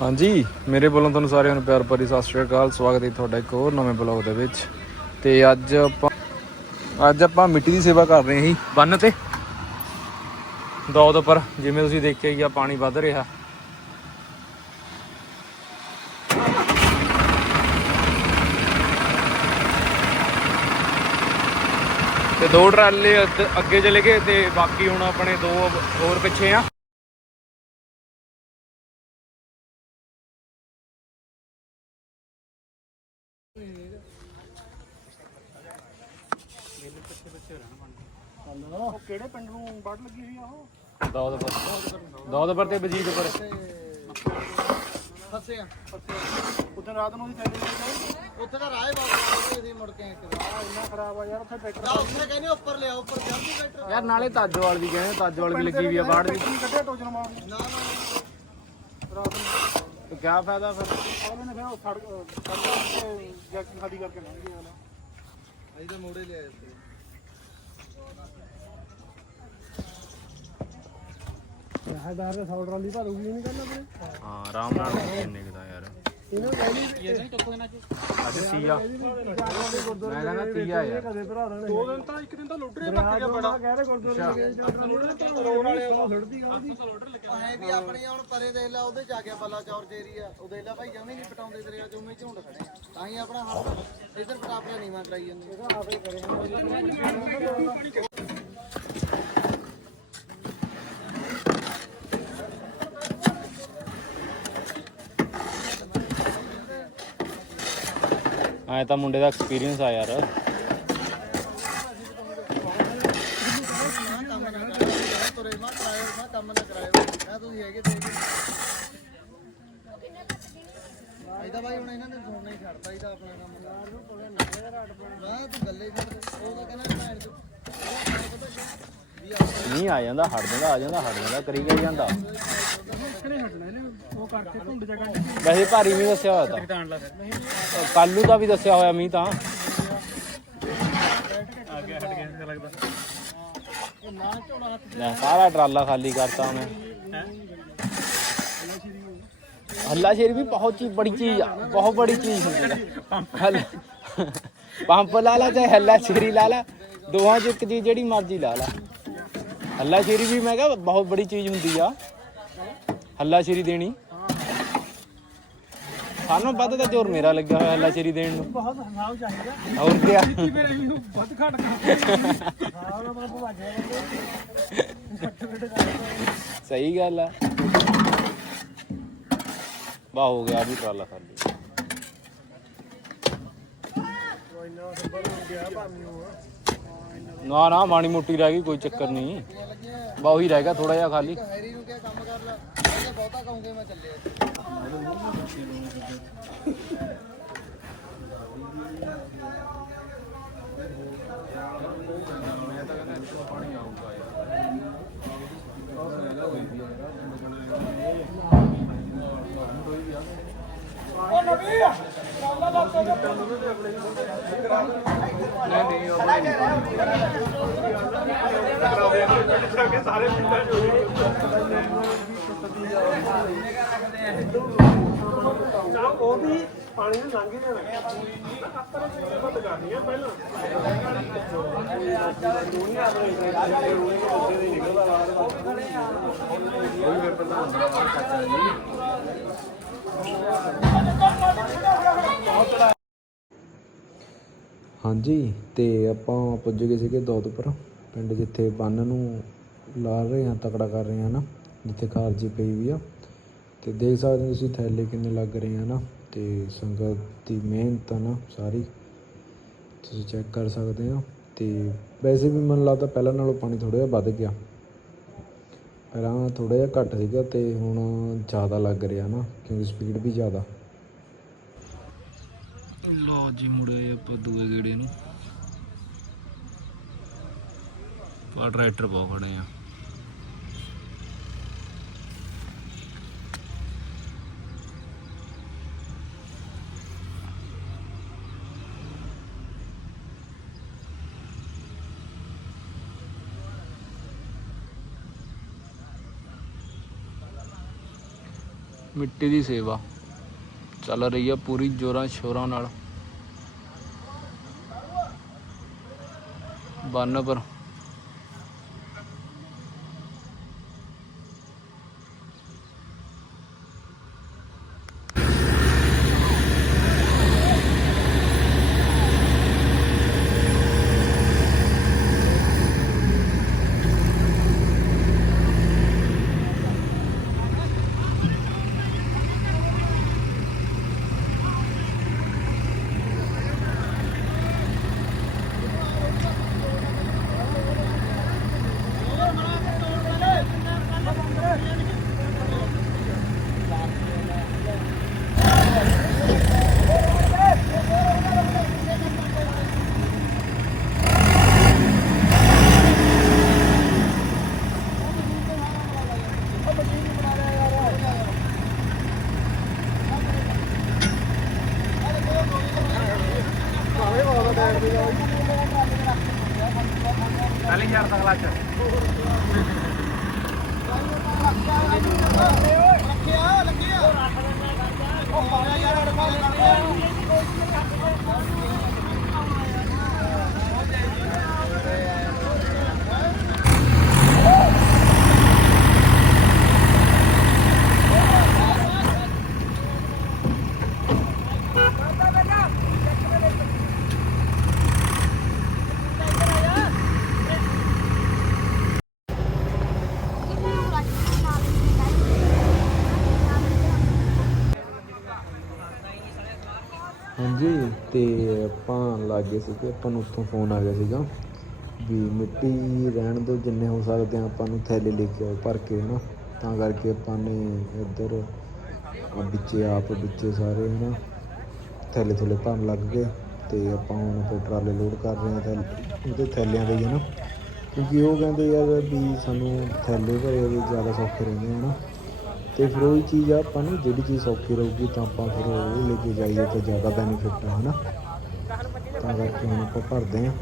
ਹਾਂਜੀ, ਮੇਰੇ ਵੱਲੋਂ ਤੁਹਾਨੂੰ ਸਾਰਿਆਂ ਨੂੰ ਪਿਆਰ ਭਰੀ ਸਤਿ ਸ਼੍ਰੀ ਅਕਾਲ। ਸਵਾਗਤ ਹੈ ਤੁਹਾਡਾ ਇੱਕ ਹੋਰ ਨਵੇਂ ਬਲੌਗ ਦੇ ਵਿੱਚ। ਤੇ ਅੱਜ ਆਪਾਂ ਅੱਜ ਆਪਾਂ ਮਿੱਟੀ ਦੀ ਸੇਵਾ ਕਰ ਰਹੇ ਹਾਂ ਜੀ, ਬੰਨ ਤੇ। ਦੌਦ ਉੱਪਰ, ਜਿਵੇਂ ਤੁਸੀਂ ਦੇਖਿਆ ਹੀ ਆ, ਪਾਣੀ ਵੱਧ ਰਿਹਾ। ਤੇ ਦੋ ਟਰਾਲੇ ਅੱਗੇ ਚਲੇ ਗਏ ਤੇ ਬਾਕੀ ਹੁਣ ਆਪਣੇ ਦੋ ਹੋਰ ਪਿੱਛੇ ਆ। ਉਹ ਕਿਹੜੇ ਪਿੰਡ ਨੂੰ ਵੱਢ ਲੱਗੀ ਹੋਈ ਆ ਉਹ? ਦੌਦ ਪਰ ਦੌਦ ਪਰ ਤੇ ਬਜੀਦ ਪਰ ਫਸੇ ਆ ਉਦੋਂ ਰਾਤ ਨੂੰ ਦੀ ਥੈਲੀ ਲੈ ਉੱਥੇ ਤਾਂ ਰਾਹ ਬਾਬਾ ਸੀ ਮੁੜ ਕੇ ਇੱਕ ਵਾਰ। ਇੰਨਾ ਖਰਾਬ ਆ ਯਾਰ ਉੱਥੇ ਟਰੈਕਟਰ ਉੱਥੇ ਕਹਿੰਦੇ ਉੱਪਰ ਲਿਆ ਉੱਪਰ ਜਾਂਦੀ ਟਰੈਕਟਰ ਯਾਰ ਨਾਲੇ ਤਾਜੋਵਾਲ ਵੀ ਕਹਿੰਦੇ ਤਾਜੋਵਾਲ ਵੀ ਲੱਗੀ ਵੀ ਆ ਬਾੜ ਦੀ ਕੱਢਿਆ ਟੋਜਨ ਮਾਰ ਨਾ ਨਾ ਰਾਤ ਨੂੰ। ਤੇ ਕੀ ਫਾਇਦਾ ਫਿਰ? ਉਹਨੇ ਨੇ ਫਿਰ ਉਹ ਫੜ ਫੜ ਕੇ ਜੈਕ ਖਾਲੀ ਕਰਕੇ ਲੰਘ ਗਿਆ ਵਾਲਾ ਅਸੀਂ ਤਾਂ ਮੋੜੇ ਲਿਆਏ ਸੀ ਜਹਾਦਾਰ ਦੇ ਸੌ ਟਰਾਲੀ ਭਰੂਗੀ ਨਹੀਂ ਕਰਨਾ ਵੀਰੇ ਹਾਂ ਆਰਾਮ ਨਾਲ ਕਿੰਨੇ ਕਿਦਾ ਯਾਰ। ਇਹਨਾਂ ਪਹਿਲੀ ਇਹ ਨਹੀਂ ਟੱਕੋ ਦੇਣਾ ਅੱਜ ਸੀਆ ਮੈਂ ਕਹਿੰਦਾ ਤੀਆ ਯਾਰ। ਕਦੇ ਭਰਾ ਦੇਣੇ ਦੋ ਦਿਨ ਤਾਂ ਇੱਕ ਦਿਨ ਤਾਂ ਲੁੱਟਰੇ ਪੱਕ ਗਿਆ ਬੜਾ। ਕਹਿ ਰਹੇ ਗੁਰਦੁਆਰੇ ਰੋਡ ਵਾਲੇ ਛੱਡਦੀ ਗੱਲ ਦੀ ਹੈ ਵੀ ਆਪਣੀ ਹੁਣ ਪਰੇ ਦੇਖ ਲਾ ਉਹਦੇ ਜਾ ਕੇ ਬੱਲਾ ਚੌਰ ਜੇਰੀ ਆ। ਉਹ ਦੇਖ ਲਾ ਭਾਈ ਜਮੀ ਨਹੀਂ ਪਟਾਉਂਦੇ ਤੇਰੇ ਅੱਜ ਉਵੇਂ ਝੁੰਡ ਖੜੇ ਆ। ਤਾਂ ਹੀ ਆਪਣਾ ਹੱਥ ਇਧਰ ਕਰਾਈ ਜਾਂਦੇ ਇਹਦਾ ਆਪੇ ਕਰੇ ਐ ਤਾਂ ਮੁੰਡੇ ਦਾ ਐਕਸਪੀਰੀਅੰਸ ਆ ਯਾਰ। ਇਹਦਾ ਭਾਈ ਹੁਣ ਇਹਨਾਂ ਨੇ ਫੋਨ ਨਹੀਂ ਛੱਡਦਾ ਇਹਦਾ ਆਪਣਾ ਕੰਮ ਯਾਰ ਨੂੰ ਕੋਲੇ ਨਵੇਂ ਰਾਟ ਪਣਾ ਮੈਂ ਤੂੰ ਗੱਲੇ ਛੱਡ ਉਹ ਤਾਂ ਕਹਿੰਦਾ ਭੈਣ ਚੋ ਨਹੀਂ ਆ ਜਾਂਦਾ ਹਟ ਜਾਂਦਾ, ਆ ਜਾਂਦਾ ਹਟ ਜਾਂਦਾ, ਕਰੀ ਗਿਆ ਜਾਂਦਾ। ਇਹਨੇ। ਉਹ ਕਰਕੇ ਵੈਸੇ ਭਾਰੀ ਵੀ ਦੱਸਿਆ ਹੋਇਆ ਤਾਂ। ਟਾਣ ਲਾ ਫਿਰ ਕੱਲੂ ਦਾ ਵੀ ਦੱਸਿਆ ਹੋਇਆ ਮੀਂਹ ਤਾਂ। ਆ ਗਿਆ ਹਟ ਗਿਆ ਲੱਗਦਾ ਉਹ ਨਾ ਝੋਲਾ ਹੱਥ ਲੈ, ਸਾਰਾ ਟਰਾਲਾ ਖਾਲੀ ਕਰਤਾ ਹੈ ਹੱਲਾ ਸ਼ੇਰ ਵੀ ਬਹੁਤ ਚੀਜ਼ ਬੜੀ ਚੀਜ਼ ਆ ਬਹੁਤ ਬੜੀ ਚੀਜ਼ ਹੁੰਦੀ ਆ। ਹੱਲ- ਪੰਪ ਲਾ ਲਾ ਤੇ ਹੱਲਾ ਸ਼ੇਰੀ ਲਾ ਲਾ ਦੋਹਾਂ ਚ ਇੱਕ ਚੀਜ਼ ਜਿਹੜੀ ਮਰਜ਼ੀ ਲਾ ਲਾ। ਹੱਲਾ ਸ਼ੇਰੀ ਵੀ ਮੈਂ ਕਿਹਾ ਬਹੁਤ ਬੜੀ ਚੀਜ਼ ਹੁੰਦੀ ਆ। ਹੱਲਾ ਸ਼ੇਰੀ ਦੇਣੀ। ਸਾਨੂੰ ਵੱਧ ਤਾਂ ਜ਼ੋਰ ਮੇਰਾ ਲੱਗਿਆ ਹੋਇਆ ਹੱਲਾ ਸ਼ੇਰੀ ਦੇਣ ਨੂੰ। ਬਹੁਤ ਹਿਸਾਬ ਚਾਹੀਦਾ। ਹੋਰ ਕਿਆ? ਮੇਰੇ ਘੱਟ ਕਰ ਮੈਂ ਭਵਾਜਿਆ ਸਹੀ ਗੱਲ ਆ। ਵਾਹ ਹੋ ਗਿਆ ਵੀ ਟਰਾਲਾ ਖਾਲੀ ਨਾ ਨਾ ਮਾੜੀ ਮੋਟੀ ਰਹਿ ਗਈ ਕੋਈ ਚੱਕਰ ਨਹੀਂ। ਬਾ ਉਹੀ ਰਹਿ ਗਿਆ ਥੋੜਾ ਜਿਹਾ ਖਾਲੀ ਹੈਰੀ ਨੂੰ ਉਹ ਵੀ ਪਾਣੀ ਨੂੰ ਲੰਘ ਜਾਣਾ। ਆਪਾਂ ਨੇ ਬੰਦ ਕਰਨੀ ਆ ਪਹਿਲਾਂ ਦੁਨੀਆ ਆਪਣੇ ਜਿਹੜੇ ਰੂਣੇ ਦੇ ਉੱਤੇ ਦੀ ਨਿਕਲਦਾ ਲਾਲ ਦਾ ਕੋਈ ਫਿਰ ਪ੍ਰਧਾਨ ਹਾਂਜੀ ਅਤੇ ਆਪਾਂ ਪੁੱਜ ਗਏ ਸੀਗੇ ਦੌਦਪੁਰ ਪਿੰਡ ਜਿੱਥੇ ਬੰਨ ਨੂੰ ਲਾ ਰਹੇ ਹਾਂ, ਤਕੜਾ ਕਰ ਰਹੇ ਹਾਂ ਨਾ, ਜਿੱਥੇ ਖਾਰਜੀ ਪਈ ਵੀ ਆ। ਅਤੇ ਦੇਖ ਸਕਦੇ ਹੋ ਤੁਸੀਂ ਥੈਲੇ ਕਿੰਨੇ ਲੱਗ ਰਹੇ ਆ ਨਾ ਅਤੇ ਸੰਗਤ ਦੀ ਮਿਹਨਤ ਆ ਨਾ ਸਾਰੀ। ਤੁਸੀਂ ਚੈੱਕ ਕਰ ਸਕਦੇ ਹੋ, ਤੇ ਵੈਸੇ ਵੀ ਮੈਨੂੰ ਲੱਗਦਾ ਪਹਿਲਾਂ ਨਾਲੋਂ ਪਾਣੀ ਥੋੜਾ ਜਿਹਾ ਵੱਧ ਗਿਆ। ਪਹਿਲਾਂ ਥੋੜਾ ਜਿਹਾ ਘੱਟ ਸੀਗਾ, ਤੇ ਹੁਣ ਜ਼ਿਆਦਾ ਲੱਗ ਰਿਹਾ ਨਾ, ਕਿਉਂਕਿ ਸਪੀਡ ਵੀ ਜ਼ਿਆਦਾ। ਲੋ ਜੀ ਮੁੜੇ ਆਪਾਂ ਦੂਏ ਗੇੜੇ ਨੂੰ। ਪਾ ਟਰੈਕਟਰ ਬਹੁਤ ਖੜੇ ਆ। ਮਿੱਟੀ ਦੀ ਸੇਵਾ। ਚੱਲ ਰਹੀ ਹੈ ਪੂਰੀ ਜੋਰਾਂ ਸ਼ੋਰਾਂ ਨਾਲ। ਬੰਨ ਪਰ 们今天。ਹਾਂਜੀ, ਤੇ ਆਪਾਂ ਲੱਗੇ ਸੀ ਕਿ ਆਪਾਂ ਨੂੰ ਉੱਥੋਂ ਫੋਨ ਆ ਗਿਆ ਸੀਗਾ ਵੀ ਮਿੱਟੀ ਰਹਿਣ ਦਿਓ, ਜਿੰਨੇ ਹੋ ਸਕਦੇ ਆ ਆਪਾਂ ਨੂੰ ਥੈਲੇ ਲੈ ਕੇ ਆਓ, ਭਰ ਕੇ, ਹਨਾ। ਤਾਂ ਕਰਕੇ ਆਪਾਂ ਨੇ ਇੱਧਰ ਆ ਵਿੱਚੇ ਆਪ, ਵਿੱਚੇ ਸਾਰੇ, ਹਨਾ ਥੈਲੇ ਥੁੱਲੇ ਭਰਨ ਲੱਗ ਗਏ। ਤੇ ਆਪਾਂ ਹੁਣ ਫਿਰ ਟਰਾਲੇ ਲੋਡ ਕਰ ਰਹੇ ਆ ਤਾਂ ਉਹਦੇ ਥੈਲਿਆਂ ਦੇ ਹੀ ਹਨਾ ਕਿਉਂਕਿ ਉਹ ਕਹਿੰਦੇ ਯਾਰ ਵੀ ਸਾਨੂੰ ਥੈਲੇ ਭਰੇ ਹੋਏ ਜ਼ਿਆਦਾ ਸੌਖੇ ਰਹਿੰਦੇ ਹਨਾ। ਤੇ ਫਿਰ ਉਹੀ ਚੀਜ਼ ਆ, ਆਪਾਂ ਨੂੰ ਜਿਹੜੀ ਚੀਜ਼ ਸੌਖੀ ਰਹੂਗੀ, ਤਾਂ ਆਪਾਂ ਫਿਰ ਉਹ ਲੈ ਕੇ ਜਾਈਏ ਤਾਂ ਜ਼ਿਆਦਾ ਬੈਨੀਫਿਟ ਹੈ ਹਨਾ? ਤਾਂ ਕਰਕੇ ਹੁਣ ਆਪਾਂ ਭਰਦੇ ਹਾਂ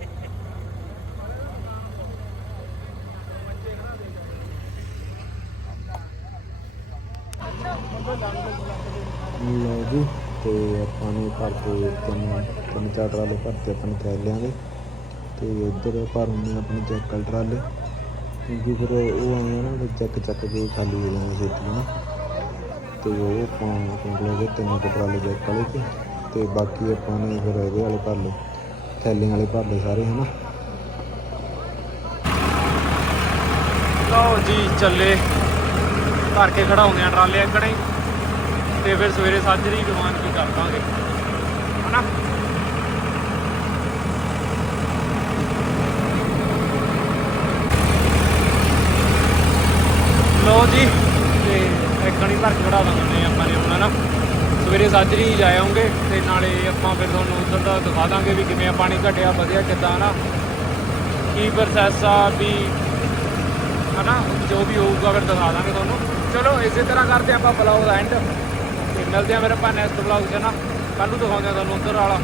ਲਓ ਜੀ, ਤੇ ਆਪਾਂ ਨੇ ਭਰ ਕੇ ਤਿੰਨ ਤਿੰਨ, ਚਾਰ ਟਰਾਲੇ ਭਰਤੇ ਆਪਣੇ ਥੈਲਿਆਂ ਦੇ ਤੇ ਇੱਧਰ ਭਰਨੇ ਆਪਣੇ ਚੈੱਕ ਟਰਾਲੇ। ਕਿਉਂਕਿ ਫਿਰ ਉਹ ਆਏ ਨਾ, ਵੀ ਚੱਕ ਚੱਕ ਕੇ ਖਾਲੀ ਹੋ ਜਾਂਦੇ ਛੇਤੀ ਨਾ ਤੇ ਉਹ ਆਪਾਂ ਕੰਕਲੂਡ ਦੇ ਤਿੰਨ ਕੁ ਚੈੱਕ ਵਾਲੇ ਤੇ ਤੇ ਬਾਕੀ ਆਪਾਂ ਨੇ ਫਿਰ ਇਹਦੇ ਵਾਲੇ ਭਰ ਲਏ, ਥੈਲਿਆਂ ਵਾਲੇ ਭਰ ਲਏ ਸਾਰੇ, ਹਨਾ? ਲਓ ਜੀ, ਚੱਲੇ। ਭਰ ਕੇ ਖੜਾਉਂਦੇ ਆ ਟਰਾਲੇ ਅੱਗੜੇ ਤੇ ਫਿਰ ਸਵੇਰੇ ਸਾਜਰੀ ਦੀਵਾਨ ਕੀ ਕਰ ਦਾਂਗੇ, ਹਨਾ? ਲਓ ਜੀ। ਇੱਕਣੀ ਭਰ ਕੇ ਖੜਾ ਦਾਂਗੇ ਆਪਾਂ ਨੇ ਹੁਣ ਨਾ ਸਵੇਰੇ ਸਾਜਰੀ ਜਾ ਆਉਂਗੇ ਤੇ ਨਾਲੇ ਆਪਾਂ ਫਿਰ ਤੁਹਾਨੂੰ ਉੱਧਰ ਦਾ ਦਿਖਾ ਦਾਂਗੇ ਵੀ ਕਿਵੇਂ ਆ, ਪਾਣੀ ਘਟਿਆ, ਵਧੀਆ ਕਿੱਦਾਂ ਨਾ। ਕੀ ਪ੍ਰੋਸੈਸ ਆ ਵੀ ਹਨਾ, ਜੋ ਵੀ ਹੋਊਗਾ ਫਿਰ ਦਿਖਾ ਦਾਂਗੇ ਤੁਹਾਨੂੰ। ਚਲੋ, ਇਸੇ ਤਰ੍ਹਾਂ ਕਰਦੇ ਆਪਾਂ ਬਲੌਗ ਦਾ ਐਂਡ ਤੇ ਮਿਲਦੇ ਆ ਮੇਰੇ ਆਪਾਂ ਨੈਕਸਟ ਬਲੌਗ 'ਚ ਨਾ। ਕੱਲ ਨੂੰ ਦਿਖਾਉਂਦੇ ਆ ਤੁਹਾਨੂੰ ਉੱਧਰ ਵਾਲਾ।